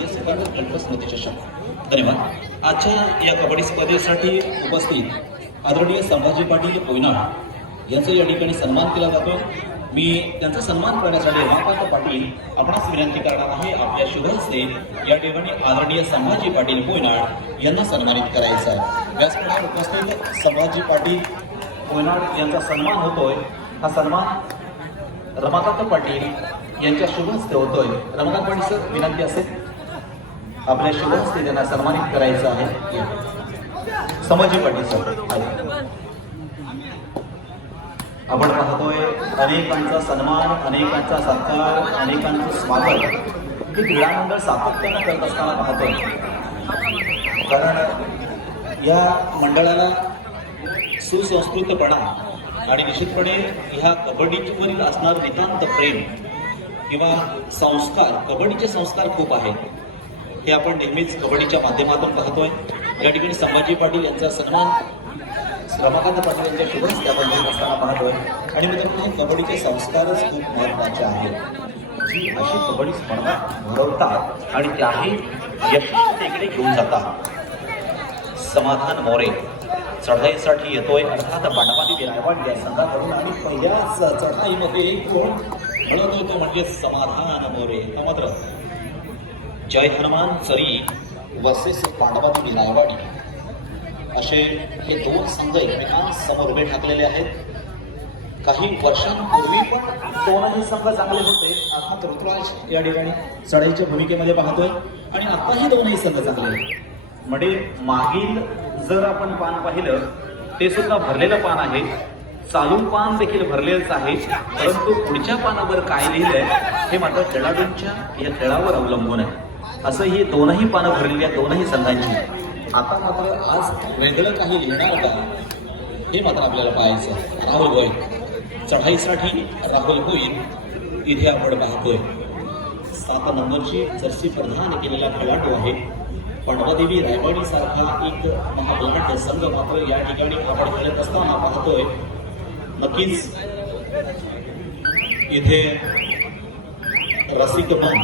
भारतीय सेकंड गणपत स्मृती धन्यवाद. आजच्या या कबड्डी स्पर्धेसाठी उपस्थित आदरणीय संभाजी पाटील कोयनाड यांचा या ठिकाणी सन्मान केला जातो. मी त्यांचा सन्मान करण्यासाठी रमाकांत पाटील आपणास विनंती करणार आहे आपल्या शुभहस्ते या ठिकाणी आदरणीय संभाजी पाटील कोयनाड यांना सन्मानित करायचं आहे. व्यासपीठावर उपस्थित संभाजी पाटील कोयनाड यांचा सन्मान होतोय. हा सन्मान रमाकांत पाटील यांच्या शुभहस्ते होतोय. रमाकांत पाटील सर विनंती असेल. आपल्या शुभ त्यांना सन्मानित करायचं आहे. समजी पाटील सर. आपण पाहतोय अनेकांचा सन्मान अनेकांचा सत्कार अनेकांचं स्वागत हे क्रीडामंडळ सातत्यानं करत असताना पाहतोय. कारण या मंडळाला सुसंस्कृतपणा आणि निश्चितपणे ह्या कबड्डीवरील असणार नितांत प्रेम किंवा संस्कार कबड्डीचे संस्कार खूप आहेत. हे आपण नेहमीच कबड्डीच्या माध्यमातून पाहतोय. या ठिकाणी संभाजी पाटील यांचा सन्मान रमाकांत पाटील यांच्या खूपच हस्ते आपण असताना पाहतोय. आणि मित्रांनो कबड्डीचे संस्कारच खूप महत्त्वाचे आहेत. जी अशी कबड्डी स्पर्धा भरवतात आणि त्याही यशस्वीतेकडे घेऊन जातात. समाधान मोरे चढाईसाठी येतोय. अर्थात पांडवानी रायवाड या संघाकडून आणि पहिल्याच चढाईमध्ये एक कोण म्हणत होतो म्हणजे समाधान मोरे. हा मात्र जय हनुमान चरी वसेस पांडवाची रायवाडी असे हे दोन संघ एकमेकांसमोर उभे ठाकलेले आहेत. काही वर्षांपूर्वी पण दोनही संघ चांगले होते. अर्थात ऋतुराज या ठिकाणी चढाईच्या भूमिकेमध्ये पाहतोय. आणि आताही दोनही संघ चांगले आहेत. म्हणजे मागील जर आपण पान पाहिलं ते सुद्धा भरलेलं पान आहे. चालून पान देखील भरलेलंच आहे. परंतु पुढच्या पानावर काय लिहिलंय हे मात्र खेळाडूंच्या या खेळावर अवलंबून आहे. असं ही दोनही पानं भरलेली आहेत दोनही संघांची. आता मात्र आज वेगळं काही लिहिणार का? हे मात्र आपल्याला पाहायचं राहुल होय चढाईसाठी राहुल होईल. इथे आपण पाहतोय. सात नंबरची जर्सी प्रधान केलेला खेळाडू आहे. पणवादेवी रायवाडी सारखा एक महाबलाढ्य संघ मात्र या ठिकाणी आपण खेळत असताना पाहतोय. नक्कीच इथे रसिक मन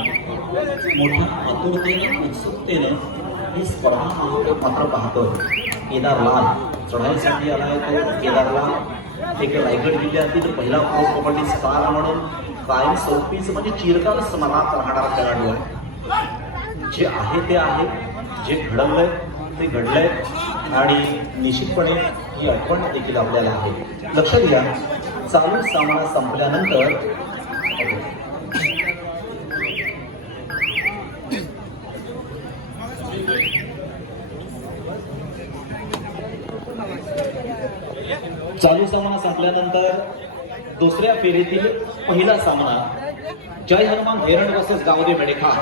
मोठ्या आतुरतेने उत्सुकतेने ही स्पर्धा मात्र पाहतोय केदारलाल चढाईसाठी आलाय तो केदारलाल एक रायगड जिल्ह्यातील पहिला प्रो कबड्डी स्टार म्हणून कायम स्वरूपीच म्हणजे चिरकाल स्मरणात राहणारा खेळाडू आहे जे आहे ते आहे जे घडवलंय ते घडलंय आणि निश्चितपणे ही आठवण देखील आपल्याला आहे लक्ष द्या चालू सामना संपल्यानंतर चालू सामना संपल्यानंतर दुसऱ्या फेरीतील पहिला सामना जय हनुमान हेरण वर्सेस गावदेवी मेडेखार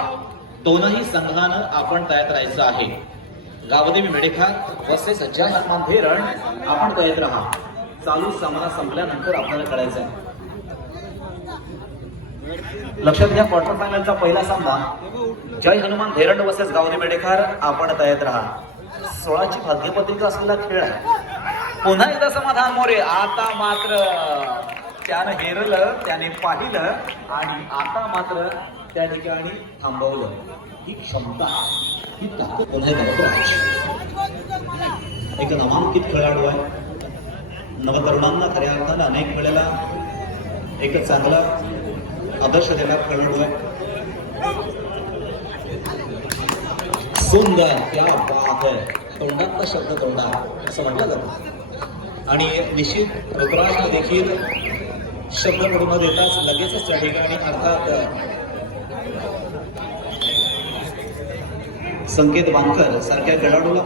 दोनही संघानं आपण तयार राहायचं आहे. गावदेवी मेडेखार वर्सेस जय हनुमान हेरण आपण तयार राहा. चालू सामना संपल्यानंतर आपल्याला कळायचं आहे. लक्षात घ्या क्वार्टर फायनलचा पहिला सामना. जय हनुमान धेरण वर्सेस गावदेवी मेडेखार आपण तयार राहा. सोळाची भाग्यपत्रिका असलेला खेळ आहे. पुन्हा एकदा समाधान मोरे आता मात्र. त्यानं हेरलं त्याने पाहिलं आणि आता मात्र त्या ठिकाणी थांबवलं. ही क्षमता ही ताकद पुन्हा एक नामांकित खेळाडू आहे. नवतरुणांना खऱ्या अर्थानं अनेक वेळेला एक चांगला आदर्श देणारा खेळाडू आहे. सुंदर त्या बात आहे तोंडातला शब्द तोंडा असं म्हटलं जातं. आणि निश्चित ऋतुराजला देखील शब्द पडू न त्या ठिकाणी अर्थात, संकेत बांधकर सारख्या खेळाडूला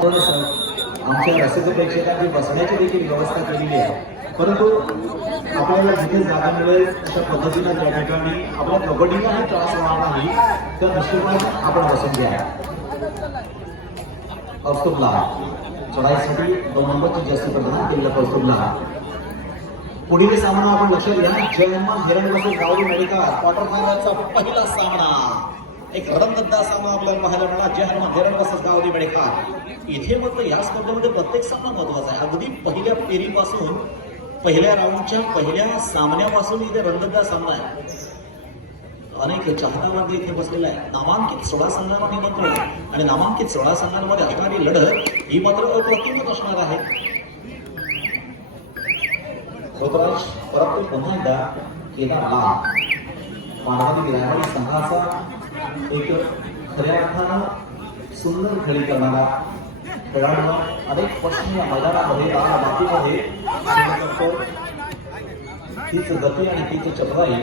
रसिक व्यवस्था केलेली आहे. परंतु आपल्याला जिथे जागा मिळेल, अशा पद्धतीनं त्या ठिकाणी त्रास होणार नाही, त्या कौस्तुभला कौस्तुभला. पुढील सामना आपण लक्षात घ्या. जय हनुमान हिरण वर्सेस गावडी मेडिका क्वार्टर फायनलचा पहिला सामना. एक रणदद्दा सामना आपल्याला पाहायला मिळाला जय हनुमान हिरण वर्सेस गावडी मेडिका इथे मात्र या स्पर्धेमध्ये प्रत्येक सामना महत्त्वाचा आहे. अगदी पहिल्या फेरीपासून पहिल्या राऊंडच्या पहिल्या सामन्यापासून इथे रणदद्दा सामना आहे. अनेक चाहतामध्ये इथे बसलेला आहे नामांकित सोळा संघांना निमंत्रण आणि नामांकित सोळा संघांमध्ये असणारी लढत ही मात्र अप्रतिमच असणार आहे. ऋतुराज परंतु पुन्हा एकदा केदार लाल मानवादी विराहारी संघाचा एक खऱ्या अर्थानं सुंदर खेळी करणारा खेळाडू अनेक पश्चिम या मैदानामध्ये लाल मातीमध्ये तीच गती आणि तीच चपराई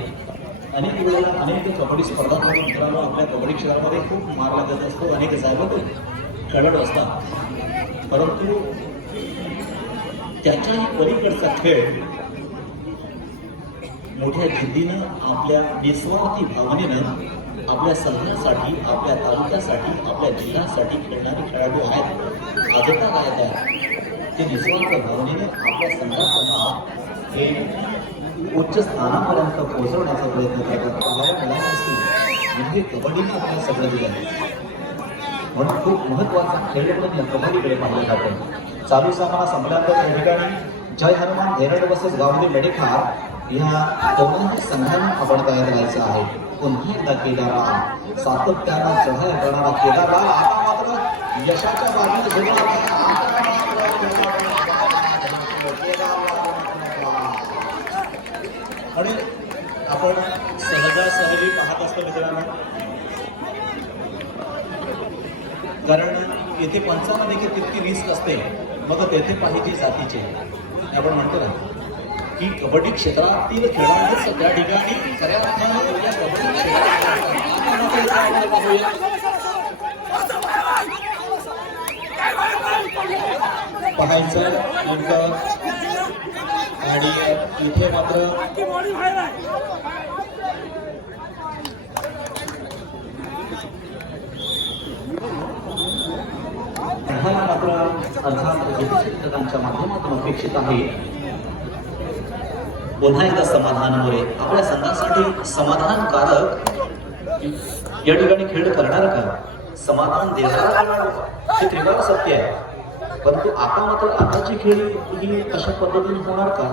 अनेक वेळेला अनेक कबड्डी स्पर्धा करून मित्रांनो आपल्या कबड्डी खेळामध्ये खूप मारला जात असतो. अनेक जागेवर खेळत असतात. परंतु त्याच्याही पलीकडचा खेळ मोठ्या जिद्दीनं आपल्या निस्वार्थी भावनेनं आपल्या संघासाठी आपल्या तालुक्यासाठी, आपल्या जिल्ह्यासाठी खेळणारे खेळाडू आहेत. आजता गायक आहेत ते निस्वार्थ भावनेनं आपल्या संघाचं हे उच्च स्थानापर्यंत पोहोचवण्याचा प्रयत्न करतात. असतील म्हणजे कबड्डीने आपल्याला सगळं दिलं आहे. म्हणून खूप महत्वाचा खेळ म्हणून या कबड्डीकडे चालू सामना संपल्यानंतर या ठिकाणी, जय हनुमान, धेरड वर्सेस गावडी मेडिखार या दोघांच्या संघांना आपण तयार करायचं आहे. पुन्हा एकदा केदारराव सातत्यानं चढाई करणारा केदारराव आता मात्र यशाच्या बाजूने सुरुवात आणि आपण सहजासहजी पाहत असतो मित्रांनो कारण येथे पंचामध्ये देखील तितकी रिस्क असते मग तेथे पाहिजे जातीचे. आपण म्हणतो ना की कबड्डी क्षेत्रातील खेळाडूच त्या ठिकाणी खऱ्या अर्थानं या कबड्डी क्षेत्रात पाहायचं नेमकं आणि इथे मात्र मात्र अर्थात शिक्षकांच्या माध्यमातून अपेक्षित आहे पुन्हा एकदा समाधानामुळे आपल्या संघासाठी समाधानकारक या ठिकाणी खेळ करणार का? समाधान देणार हे त्रिवार सत्य आहे. परंतु आता मात्र आताची खेळ ही अशा पद्धतीने होणार का?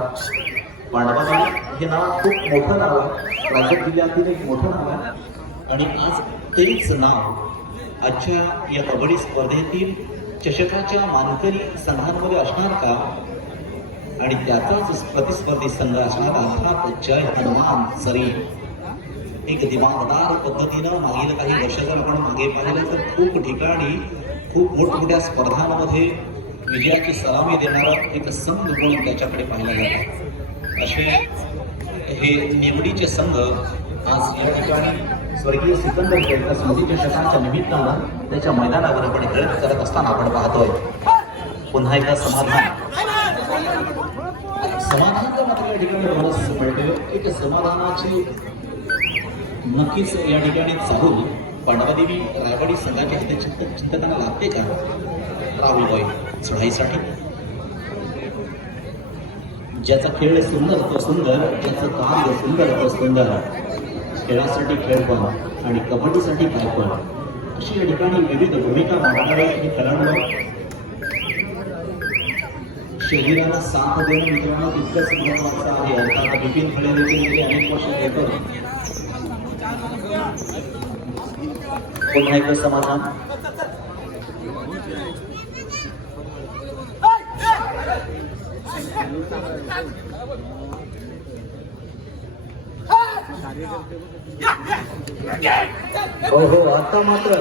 पांडवाबाई हे नाव खूप मोठं नाव आहे. रायगड जिल्ह्यातील एक मोठं नाव आहे. आणि आज तेच नाव आजच्या या कबड्डी स्पर्धेतील चषकाच्या मानकरी संघांमध्ये असणार का? आणि त्याचाच प्रतिस्पर्धी संघ असणार अर्थात जय हनुमान सरी. एक दिमागदार पद्धतीनं मागील काही वर्ष जर आपण मागे पाहिलं तर खूप ठिकाणी खूप मोठमोठ्या स्पर्धांमध्ये विजयाची सलामी देणारा एक संघ म्हणून त्याच्याकडे पाहिला जातो असे हे निवडीचे संघ आज या ठिकाणी स्वर्गीय सिकंदर केळकर स्मृतीच्या चषकाच्या निमित्तानं त्याच्या मैदानावर आपण खेळ करत असताना आपण पाहतोय. पुन्हा एकदा समाधान. समाधानाचा मात्र या ठिकाणी रस मिळते. एक समाधानाची नक्कीच या ठिकाणी चाहूल. पांडवादेवी रायवाडी संघाच्या हिते चिंत चिंतकांना लागते का? राहुल बॉय चढाईसाठी. ज्याचा खेळ सुंदर तो सुंदर ज्याचं कार्य सुंदर तो सुंदर. खेळासाठी खेळ पण आणि कबड्डीसाठी काय पण. अशी या ठिकाणी विविध भूमिका मांडणारे हे खेळाडू शरीराला साथ देणं मित्रांनो तितकंच महत्वाचं आहे. अर्थात बिपिन खळे देखील गेली अनेक वर्ष खेळतो पुन्हा एकदा समाधान. हो हो आता मात्र.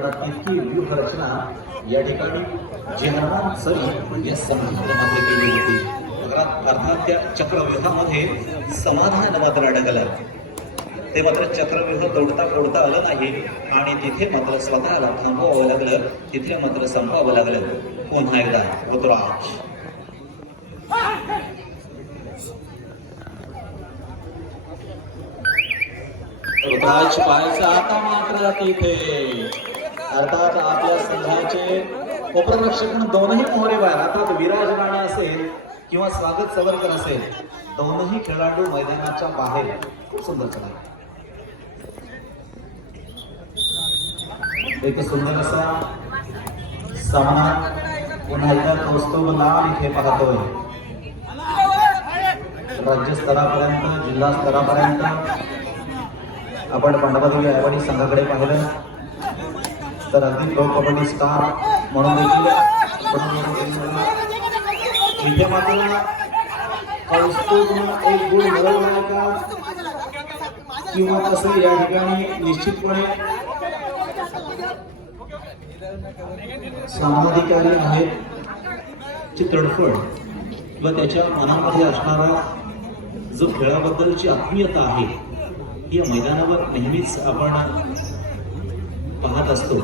कारण तितकी व्यूहरचना या ठिकाणी जेहरमान सरी म्हणजे या समाधानामध्ये केली होती. अर्थात त्या चक्रव्यूहामध्ये समाधान मात्र अडकलं. ते मात्र चक्रव्यूह तोडता तोडता आलं नाही आणि तिथे मात्र स्वतःला थांबवावं लागलं. तिथे मात्र संपवावं लागलं. पुन्हा एकदा ऋतुराज. ऋतुराज पाहायचं आता मात्र तिथे. अर्थात आपल्या संघाचे उपरक्षक म्हणून दोनही मोहरे बाहेर. अर्थात विराज राणा असेल किंवा स्वागत सवरकर असेल दोनही खेळाडू मैदानाच्या बाहेर. खूप सुंदर चला एक सुंदर असा सामना पुन्हा एकदा कौस्तुभ लाल इथे पाहतोय. राज्य स्तरापर्यंत जिल्हा स्तरापर्यंत आपण पांडवादेवी आयवाडी संघाकडे पाहिलं. तर अगदी प्रो कबड्डी स्टार म्हणून देखील कौस्तुभ एक गुण मिळवण्याचा किंवा कसं या ठिकाणी निश्चितपणे सामाधिकारी आहेत ची तडफड किंवा त्याच्या मनामध्ये असणारा जो खेळाबद्दलची आत्मीयता आहे ही या मैदानावर नेहमीच आपण पाहत असतो.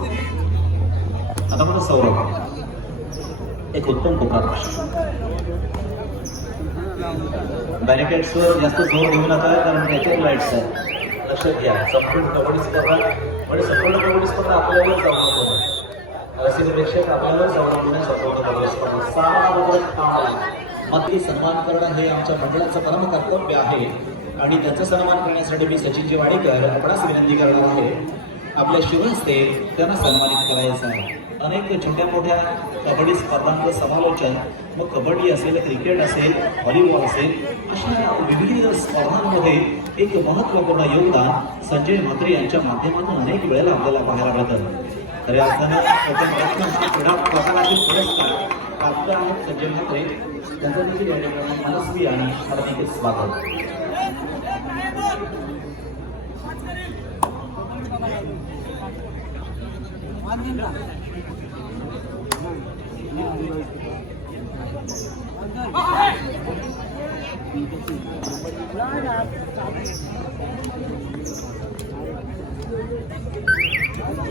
आता मला सौरभ. एक उत्तम पुकार बॅरिकेड्सवर जास्त जोर घेऊ नका कारण त्याच्यावर लाईट्स आहेत. लक्षात घ्या संपूर्ण कबड्डी स्पर्धा म्हणजे संपूर्ण कबड्डी स्पर्धा आपल्यावर जाऊन रसिक प्रेक्षक आपल्यावर जाऊन संपूर्ण कबड्डी स्पर्धा. सारा काम मग सन्मान करणं हे आमच्या मंडळाचं परम कर्तव्य आहे. आणि त्याचा सन्मान करण्यासाठी मी सचिनजी वाडेकर आपणास विनंती करणार आहे. आपल्या शिवहस्ते त्यांना सन्मानित करायचं आहे. अनेक छोट्या मोठ्या कबड्डी स्पर्धांचं समालोचन मग कबड्डी असेल क्रिकेट असेल व्हॉलीबॉल असेल अशा विविध स्पर्धांमध्ये एक महत्त्वपूर्ण योगदान संजय म्हात्रे यांच्या माध्यमातून अनेक वेळेला आपल्याला पाहायला मिळतं. खऱ्या अर्थानं क्रीडा प्रकारातील पुरस्कार प्राप्त आहेत संजय म्हात्रे. त्यांचं देखील या ठिकाणी मनस्वी आणि हार्दिक स्वागत.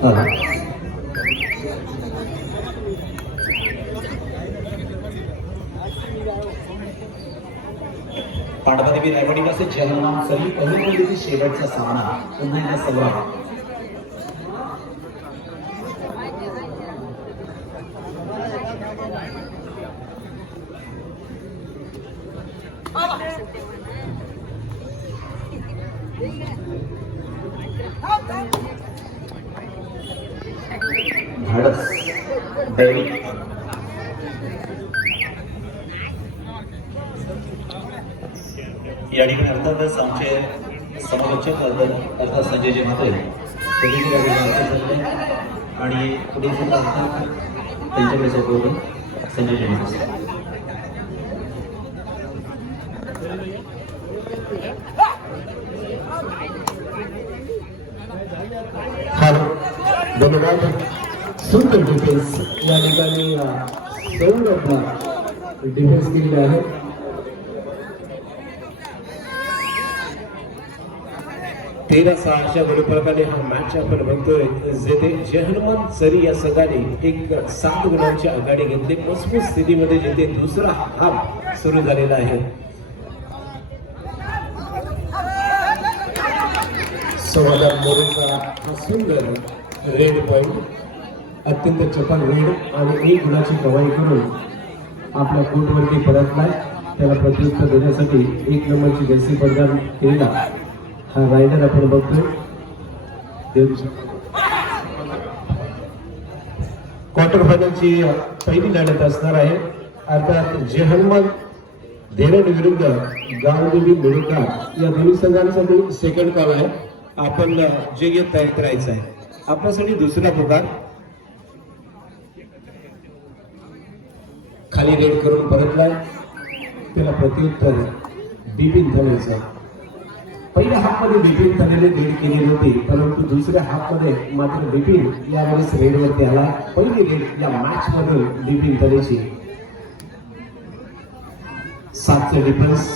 हा. पांडवादेवी रायवाडी असे जगन्नाथ सरी पहिली शेवटचा सामना पुन्हा एकदा संग्राम अर्थात संजयजी म्हात्रे ते देखील आणि पुढील सुद्धा अर्थात त्यांच्याकडे सोपवलं संजयजी म्हात्रे. हॅलो धन्यवाद. सुंदर डिफेन्स या ठिकाणी सौरभला डिफेन्स केलेला आहे तेरा सहाच्या बरोबरकाने हा मॅच आपण बघतोय. जेथे जहनुमान सरी या संघाने एक सात गुणांची आघाडी घेतली. मजबूत स्थितीमध्ये जेथे दुसरा हाफ सुरू झालेला आहे. सव्वादा मोरेचा हा सुंदर रेड पॉइंट अत्यंत चपल रेड आणि एक गुणाची कवाई करून आपल्या कोर्टवरती परतलाय. त्याला प्रत्युत्तर देण्यासाठी एक नंबरची जर्सी प्रदान केला हा रायडर आपण बघतोय. क्वार्टर फायनलची पहिली लढत असणार आहे. अर्थात जे हनुमान धेरड विरुद्ध गावदेवी मिळूकार या दोन्ही संघांसाठी सेकंड कॉल आहे आपण जे घेत तयार करायचं आहे. आपल्यासाठी दुसरा प्रकार खाली रेड करून परतलाय. त्याला प्रत्युत्तर बिपिन आहे पहिल्या हाफमध्ये बिपिन धनेने रेड केलेली होती परंतु दुसऱ्या हाफमध्ये मात्र बिपिन यावेळेस रेडवरती आला. पहिली रेड या मॅच मधून बिपिन धनेची सातचे डिफरन्स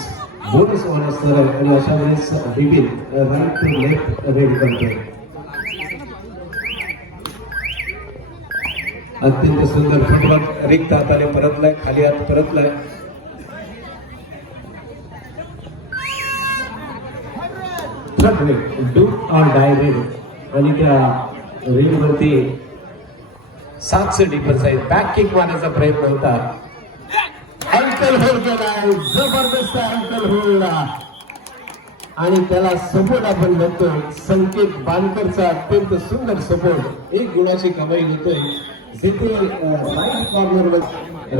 बोनस ऑन असणार आहे आणि अशा वेळेस Bipin right to left raid करतोय अत्यंत सुंदर फुटबॉल रिक्त हाताने परतलाय खाली हात परतलाय. Truck raid do or die raid आणि त्या रेडवरती सातशे डिफरन्स आहे बॅक किक मारण्याचा प्रयत्न होता. अंकल होल्ड केलाय जबरदस्त अंकल होल्ड आणि त्याला सपोर्ट आपण बघतो संकेत बांधकरचा अत्यंत सुंदर सपोर्ट एक गुणाची कमाई होतोय. जिथे राईट कॉर्नर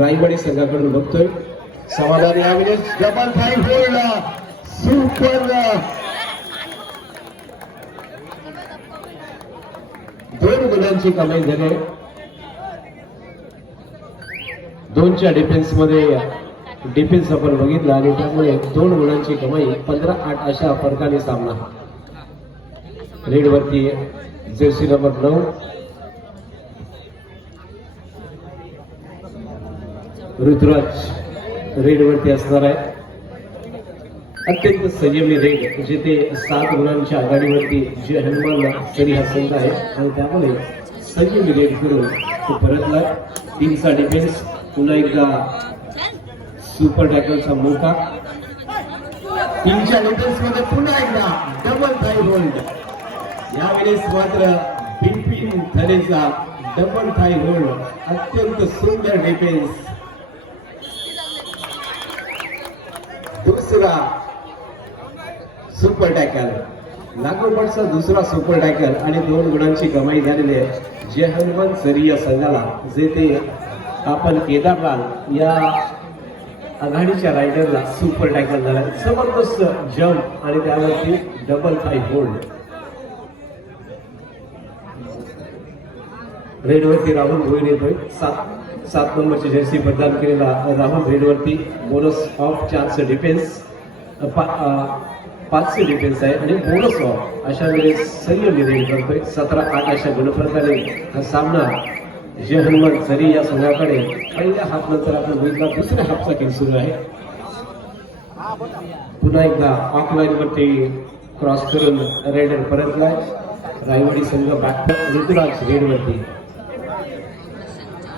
रायवाडी संघाकडून बघतोय. समाधान यावेळेस डबल फाईव्ह होल्ड सुपर दोन गुणांची कमाई झाली. दोनच्या डिफेन्समध्ये डिफेन्स आपण बघितला आणि त्यामुळे दोन गुणांची कमाई पंधरा आठ अशा फरकाने सामना. रेड वरती जर्सी नंबर नऊ. ऋतुराज रेड वरती असणार आहे. अत्यंत संयमी रेड जिथे सात गुणांच्या आघाडीवरती जे हनुमान सरी हा संघ आहे आणि त्यामुळे संयमी रेड करून तो परतला. तीनचा डिफेन्स पुन्हा एकदा सुपर टॅकलचा मोका. तीनच्या मध्ये पुन्हा एकदा डबल थाय होल्ड यावेळेस मात्र बिपिन थरेचा डबल थाय होल्ड अत्यंत सुंदर डिफेन्स दुसरा सुपर टॅकल. लागोपाठचा दुसरा सुपर टॅकल आणि दोन गुणांची कमाई झालेली आहे. जे हनुमान सरी या संघाला जे ते आपण केदारलाल या आघाडीच्या रायडरला सुपर टॅकल झाला. जबरदस्त जम्प आणि त्यावरती डबल फाय होल्ड रेडवरती राहुल गोयल येतोय. सात सात नंबरची जर्सी प्रदान केलेला राहुल रेडवरती. बोनस ऑफ चान्स डिफेन्स पाचशे डिफेन्स आहे. आणि बोनस ऑफ अशा वेळेस सैन्य निर्णय करतोय. सतरा आठ अशा गुणप्रकारे हा सामना जे हनुमान जरी या संघाकडे पहिल्या हाफ नंतर आपण बघितला दुसऱ्या हाफचा खेळ सुरू आहे. पुन्हा एकदा ऑफलाईन वरती क्रॉस करून रेडर परतलाय रायवाडी संघ बॅक ऋतुराज रेडवरती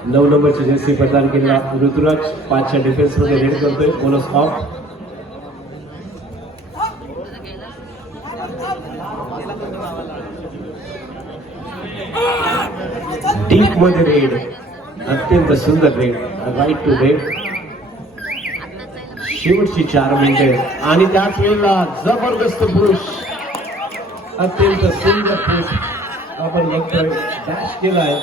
नऊ नंबरची जर्सी प्रदान केला ऋतुराज. पाचच्या डिफेन्समध्ये रेड करतोय. बोनस ऑफ डीप मध्ये रेड. अत्यंत सुंदर रेड. राईट टू रेड शेवटची चार मिनिटे आणि त्याच वेळेला जबरदस्त पुरुष. अत्यंत सुंदर पुरुष. आपण बघतोय डॅश केलाय.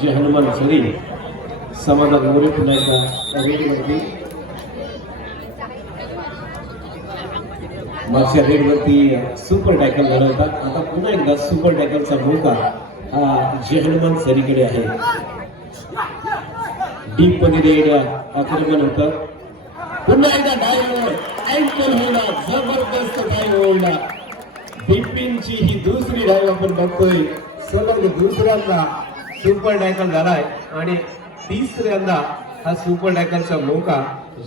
जे हनुमान सरी समाधान मोरे पुन्हा एकदा रेडवरती मागच्या रेडवरती सुपर टॅकल झाला होता आता पुन्हा एकदा सुपर टॅकलचा मौका हा जे सरीकडे आहे. डीपमध्ये रेड आक्रमण होतं पुन्हा एकदा डाय अँकल होल्डा जबरदस्त डाय होल्डा बिपिनची ही दुसरी डायव आपण बघतोय. सलग दुसऱ्यांदा सुपर टॅकल झालाय. आणि तिसऱ्यांदा हा सुपर डॅकरचा मौका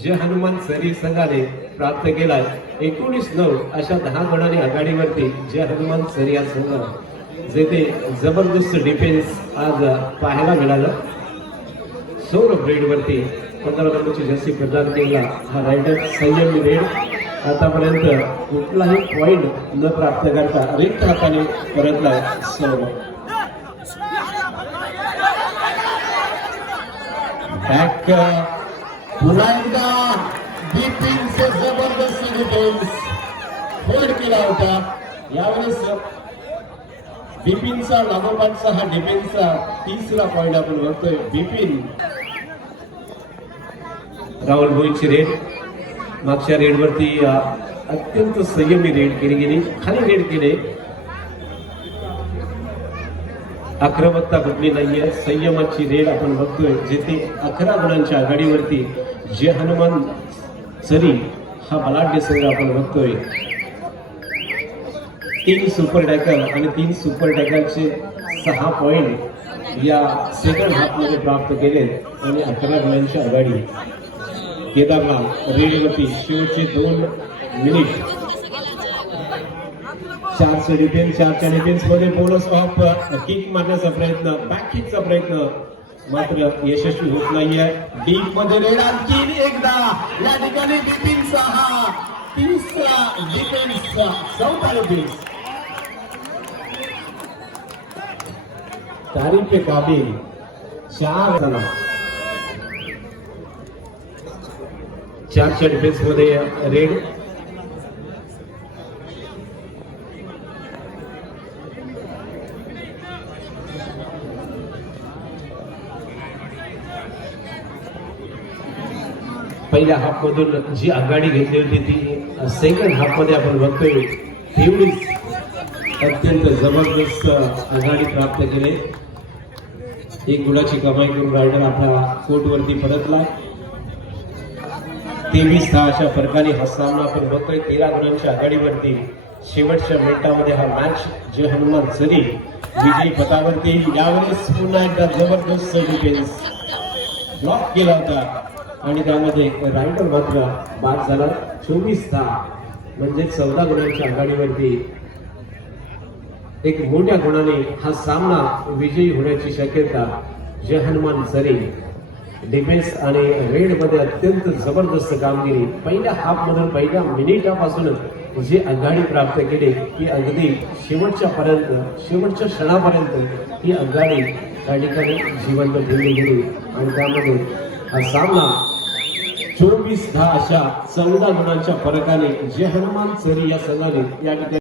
जे हनुमान सरी संघाने प्राप्त केलाय. एकोणीस नऊ अशा दहा गुणांनी आघाडीवरती जे हनुमान सरी हा संघ जेथे जबरदस्त डिफेन्स आज पाहायला मिळालं. सौरभ रेडवरती पंधरा नंबरची जर्सी प्रदान केला हा रायडर संयमी रेड. आतापर्यंत कुठलाही पॉईंट न प्राप्त करता रिक्त हाताने परतला सौरभ. बॅक पुन्हा एकदा बिपिनचे जबरदस्त डिफेन्स होल्ड केला होता यावेळेस बिपिनचा लागोपाठचा हा डिफेन्सचा तिसरा पॉइंट आपण बघतोय. बिपिन राहुल भोईची रेड. मागच्या रेडवरती uh, अत्यंत संयमी रेड केली गेली. खाली रेड केले. आक्रमकता कुठली आहे संयमाची रेल आपण बघतोय. जेथे अकरा गुणांच्या आघाडीवरती जे हनुमान सरी हा बलाढ्य संघ आपण बघतोय. तीन सुपर टॅकल आणि तीन सुपर टॅकलचे सहा पॉईंट या सेकंड हाफमध्ये प्राप्त केले आणि अकरा गुणांची आघाडी. केदारनाथ रेडवरती शेवटचे दोन मिनिट चारशे डिफेन्स चारच्या डिफेन्समध्ये बोनस ऑफ किक मारण्याचा प्रयत्न बॅक किकचा प्रयत्न. मात्र यशस्वी होत नाहीये. डीपमध्ये रेड आणखी एकदा. या ठिकाणी बिपिनचा हा तिसरा डिफेन्स चौथा डिफेन्स तारीफ पे काबिल चार जण. चारच्या डिफेन्समध्ये uh, रेड पहिल्या हाफमधून जी आघाडी घेतली होती ती सेकंड हाफमध्ये आपण बघतोय तेवढीच अत्यंत जबरदस्त आघाडी प्राप्त केले. एक गुणाची कमाई करून रायडर आपल्या कोर्टवरती परतला. तेवीस दहा अशा फरकाने हा सामना आपण बघतोय. तेरा गुणांच्या आघाडीवरती शेवटच्या मिनिटामध्ये हा मॅच जे हनुमान जरी विजयी पथावरती यावेळेस पुन्हा एकदा जबरदस्त डिफेन्स ब्लॉक केला होता. आणि त्यामध्ये रायडर मात्र बाद झाला. चोवीस दहा म्हणजे चौदा गुणांच्या आघाडीवरती एक मोठ्या गुणाने हा सामना विजयी होण्याची शक्यता जे हनुमान जरी डिफेन्स आणि रेडमध्ये अत्यंत जबरदस्त कामगिरी. पहिल्या हाफ मधून पहिल्या मिनिटापासूनच जी आघाडी प्राप्त केली ती अगदी शेवटच्या पर्यंत शेवटच्या क्षणापर्यंत ही आघाडी त्या ठिकाणी जिवंत ठेवली गेली. आणि त्यामध्ये हा सामना चोवीस दहा अशा चौदा गुणांच्या फरकाने जे हनुमान चरी या संघाने या ठिकाणी